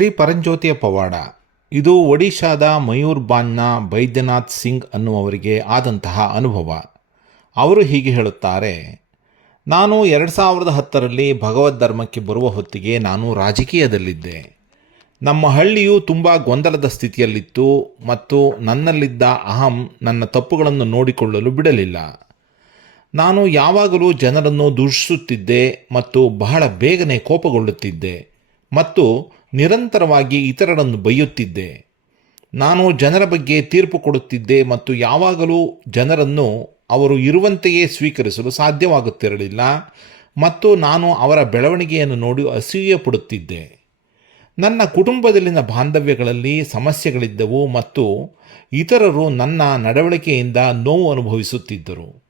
ಶ್ರೀ ಪರಂಜ್ಯೋತಿಯ ಪವಾಡ. ಇದು ಒಡಿಶಾದ ಮಯೂರ್ಬಾನ್ನ ಬೈದ್ಯನಾಥ್ ಸಿಂಗ್ ಅನ್ನುವವರಿಗೆ ಆದಂತಹ ಅನುಭವ. ಅವರು ಹೀಗೆ ಹೇಳುತ್ತಾರೆ, ನಾನು ಎರಡು ಸಾವಿರದ ಹತ್ತರಲ್ಲಿ ಭಗವದ್ ಧರ್ಮಕ್ಕೆ ಬರುವ ಹೊತ್ತಿಗೆ ನಾನು ರಾಜಕೀಯದಲ್ಲಿದ್ದೆ. ನಮ್ಮ ಹಳ್ಳಿಯು ತುಂಬ ಗೊಂದಲದ ಸ್ಥಿತಿಯಲ್ಲಿತ್ತು ಮತ್ತು ನನ್ನಲ್ಲಿದ್ದ ಅಹಂ ನನ್ನ ತಪ್ಪುಗಳನ್ನು ನೋಡಿಕೊಳ್ಳಲು ಬಿಡಲಿಲ್ಲ. ನಾನು ಯಾವಾಗಲೂ ಜನರನ್ನು ದೂಷಿಸುತ್ತಿದ್ದೆ ಮತ್ತು ಬಹಳ ಬೇಗನೆ ಕೋಪಗೊಳ್ಳುತ್ತಿದ್ದೆ. ಮತ್ತು ನಿರಂತರವಾಗಿ ಇತರರನ್ನು ಬೈಯುತ್ತಿದ್ದೆ. ನಾನು ಜನರ ಬಗ್ಗೆ ತೀರ್ಪು ಕೊಡುತ್ತಿದ್ದೆ ಮತ್ತು ಯಾವಾಗಲೂ ಜನರನ್ನು ಅವರು ಇರುವಂತೆಯೇ ಸ್ವೀಕರಿಸಲು ಸಾಧ್ಯವಾಗುತ್ತಿರಲಿಲ್ಲ ಮತ್ತು ನಾನು ಅವರ ಬೆಳವಣಿಗೆಯನ್ನು ನೋಡಿ ಅಸೂಯೆ ಪಡುತ್ತಿದ್ದೆ ನನ್ನ ಕುಟುಂಬದಲ್ಲಿನ ಬಾಂಧವ್ಯಗಳಲ್ಲಿ ಸಮಸ್ಯೆಗಳಿದ್ದವು ಮತ್ತು ಇತರರು ನನ್ನ ನಡವಳಿಕೆಯಿಂದ ನೋವು ಅನುಭವಿಸುತ್ತಿದ್ದರು.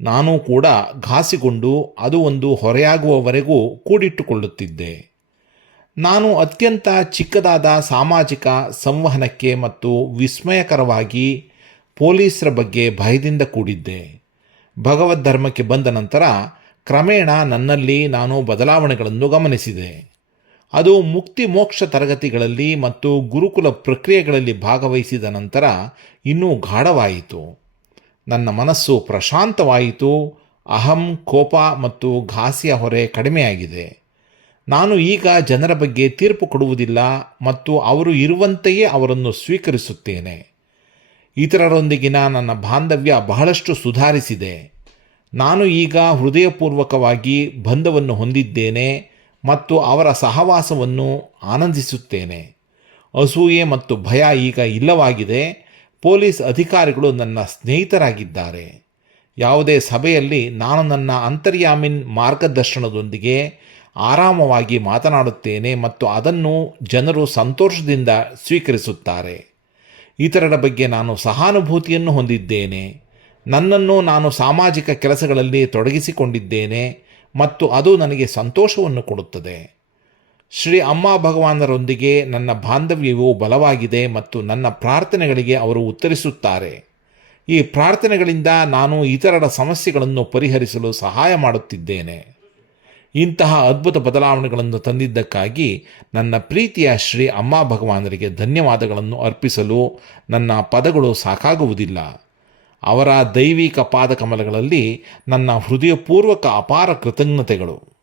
ನಾನು ಕೂಡ ಘಾಸಿಗೊಂಡು ಅದು ಒಂದು ಹೊರೆಯಾಗುವವರೆಗೂ ಕೂಡಿಟ್ಟುಕೊಳ್ಳುತ್ತಿದ್ದೆ. ನಾನು ಅತ್ಯಂತ ಚಿಕ್ಕದಾದ ಸಾಮಾಜಿಕ, ಸಂವಹನಕ್ಕೆ ಮತ್ತು ವಿಸ್ಮಯಕರವಾಗಿ ಪೊಲೀಸರ ಬಗ್ಗೆ ಭಯದಿಂದ ಕೂಡಿದ್ದೆ. ಭಗವದ್ ಧರ್ಮಕ್ಕೆ ಬಂದ ನಂತರ ಕ್ರಮೇಣ ನನ್ನಲ್ಲಿ ನಾನು ಬದಲಾವಣೆಗಳನ್ನು ಗಮನಿಸಿದೆ. ಅದು ಮುಕ್ತಿ ಮೋಕ್ಷ ತರಗತಿಗಳಲ್ಲಿ ಮತ್ತು ಗುರುಕುಲ ಪ್ರಕ್ರಿಯೆಗಳಲ್ಲಿ ಭಾಗವಹಿಸಿದ ನಂತರ ಇನ್ನೂ ಗಾಢವಾಯಿತು. ನನ್ನ ಮನಸ್ಸು ಪ್ರಶಾಂತವಾಯಿತು. ಅಹಂ, ಕೋಪ ಮತ್ತು ಘಾಸಿಯ ಹೊರೆ ಕಡಿಮೆಯಾಗಿದೆ. ನಾನು ಈಗ ಜನರ ಬಗ್ಗೆ ತೀರ್ಪು ಕೊಡುವುದಿಲ್ಲ ಮತ್ತು ಅವರು ಇರುವಂತೆಯೇ ಅವರನ್ನು ಸ್ವೀಕರಿಸುತ್ತೇನೆ. ಇತರರೊಂದಿಗಿನ ನನ್ನ ಬಾಂಧವ್ಯ ಬಹಳಷ್ಟು ಸುಧಾರಿಸಿದೆ. ನಾನು ಈಗ ಹೃದಯಪೂರ್ವಕವಾಗಿ ಬಂಧವನ್ನು ಹೊಂದಿದ್ದೇನೆ ಮತ್ತು ಅವರ ಸಹವಾಸವನ್ನು ಆನಂದಿಸುತ್ತೇನೆ. ಅಸೂಯೆ ಮತ್ತು ಭಯ ಈಗ ಇಲ್ಲವಾಗಿದೆ. ಪೊಲೀಸ್ ಅಧಿಕಾರಿಗಳು ನನ್ನ ಸ್ನೇಹಿತರಾಗಿದ್ದಾರೆ. ಯಾವುದೇ ಸಭೆಯಲ್ಲಿ ನಾನು ನನ್ನ ಅಂತರ್ಯಾಮಿನ್ ಮಾರ್ಗದರ್ಶನದೊಂದಿಗೆ ಆರಾಮವಾಗಿ ಮಾತನಾಡುತ್ತೇನೆ ಮತ್ತು ಅದನ್ನು ಜನರು ಸಂತೋಷದಿಂದ ಸ್ವೀಕರಿಸುತ್ತಾರೆ. ಇತರರ ಬಗ್ಗೆ ನಾನು ಸಹಾನುಭೂತಿಯನ್ನು ಹೊಂದಿದ್ದೇನೆ. ನನ್ನನ್ನು ನಾನು ಸಾಮಾಜಿಕ ಕೆಲಸಗಳಲ್ಲಿ ತೊಡಗಿಸಿಕೊಂಡಿದ್ದೇನೆ ಮತ್ತು ಅದು ನನಗೆ ಸಂತೋಷವನ್ನು ಕೊಡುತ್ತದೆ. ಶ್ರೀ ಅಮ್ಮ ಭಗವಾನರೊಂದಿಗೆ ನನ್ನ ಬಾಂಧವ್ಯವು ಬಲವಾಗಿದೆ ಮತ್ತು ನನ್ನ ಪ್ರಾರ್ಥನೆಗಳಿಗೆ ಅವರು ಉತ್ತರಿಸುತ್ತಾರೆ. ಈ ಪ್ರಾರ್ಥನೆಗಳಿಂದ ನಾನು ಇತರರ ಸಮಸ್ಯೆಗಳನ್ನು ಪರಿಹರಿಸಲು ಸಹಾಯ ಮಾಡುತ್ತಿದ್ದೇನೆ. ಇಂತಹ ಅದ್ಭುತ ಬದಲಾವಣೆಗಳನ್ನು ತಂದಿದ್ದಕ್ಕಾಗಿ ನನ್ನ ಪ್ರೀತಿಯ ಶ್ರೀ ಅಮ್ಮ ಭಗವಾನರಿಗೆ ಧನ್ಯವಾದಗಳನ್ನು ಅರ್ಪಿಸಲು ನನ್ನ ಪದಗಳು ಸಾಕಾಗುವುದಿಲ್ಲ. ಅವರ ದೈವಿಕ ಪಾದಕಮಲಗಳಲ್ಲಿ ನನ್ನ ಹೃದಯಪೂರ್ವಕ ಅಪಾರ ಕೃತಜ್ಞತೆಗಳು.